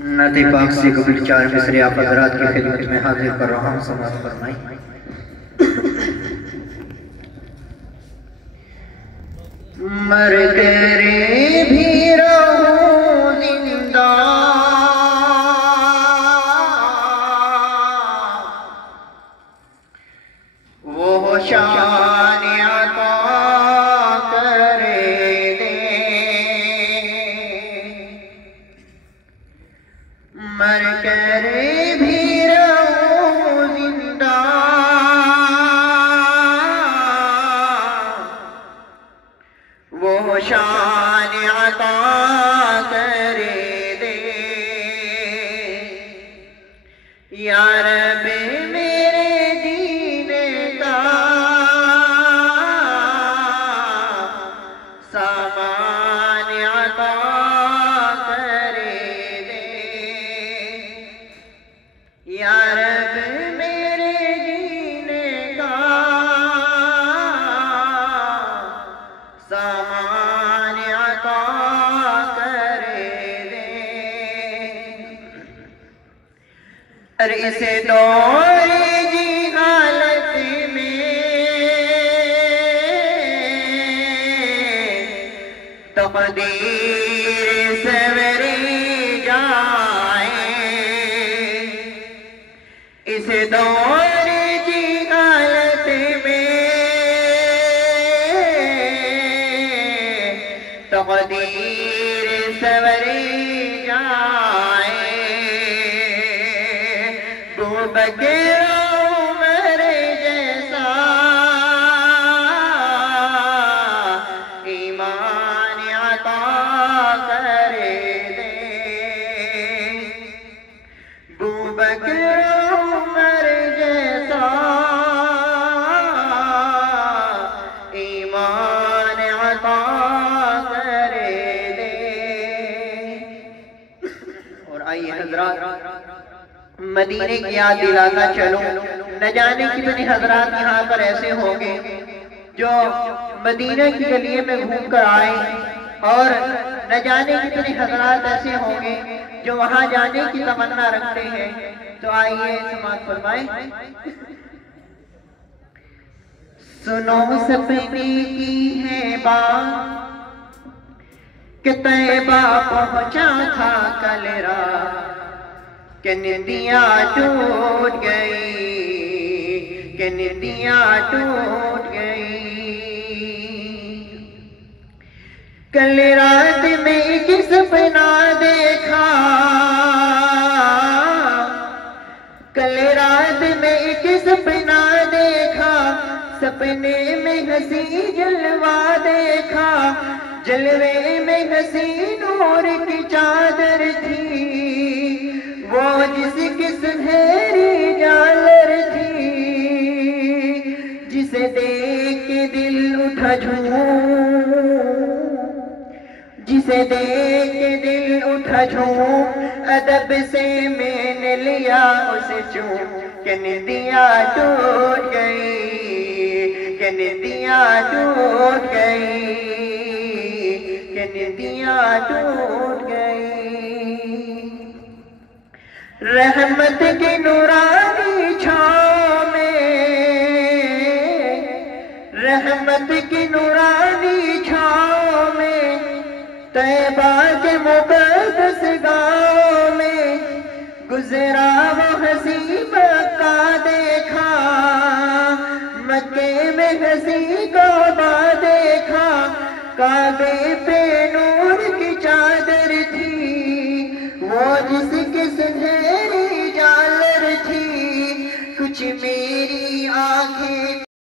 نعت پاک سے قبل 4 مصرے آپ حضرات کی خدمت میں حاضر کر رہا ہوں، سماعت فرمائیں۔ مر کرے بھی رہوں زندہ، وہ شان عطا کرے دے۔ مر کرے بھی رہوں زندہ، وہ شان عطا کرے دے۔ یا رب میرے دین کا سامان عطا کرے دے۔ یا رب میرے دین کا سامان عطا کرے دے۔ اور اس دور کی حالت میں تقدیر سنوری جائے۔ اس دور کی حالت میں تقدیر سنوری جائے۔ بکر عمر جیسا ایمان عطا کرے دے۔ بکر عمر جیسا ایمان عطا کرے دے۔ اور آئیے حضرات مدینے کی یاد دلاتا چلوں، نہ جانے کتنے حضرات یہاں پر ایسے ہوں گے جو مدینہ کی گلیے میں گھوم کر آئے، اور نہ جانے کتنے حضرات ایسے ہوں گے جو وہاں جانے کی تمنا رکھتے ہیں۔ تو آئیے سماعت فرمائیں۔ سنو سپنے کی ہے بات کہ طیبہ پہنچا تھا کل رات، کہ ندیاں ٹوٹ گئی، کہ ندیاں ٹوٹ گئی۔ کل رات میں ایک سپنا دیکھا، کل رات میں ایک سپنا دیکھا، سپنے میں ہنسی جلوہ دیکھا، جلوے میں ہنسی نور کی چادر تھی، وہ جس کی سنہری جالر تھی، جسے دیکھ کے دل اٹھا جھوم، جسے دیکھ کے دل اٹھا جھوم، ادب سے میں نے لیا اسے چوم، کہ ندیاں ٹوٹ گئی، کہ ندیاں ٹوٹ گئی، کہ ندیاں ٹوٹ گئی۔ رحمت کی نورانی چھاؤں میں، رحمت کی نورانی چھاؤں میں، طیبہ کے مقدس گاؤں میں، گزرا وہ حسین مکہ دیکھا، مکے میں حسین کعبہ دیکھا، کعبے پہ نور کی چادر تھی، وہ جس کی سنہری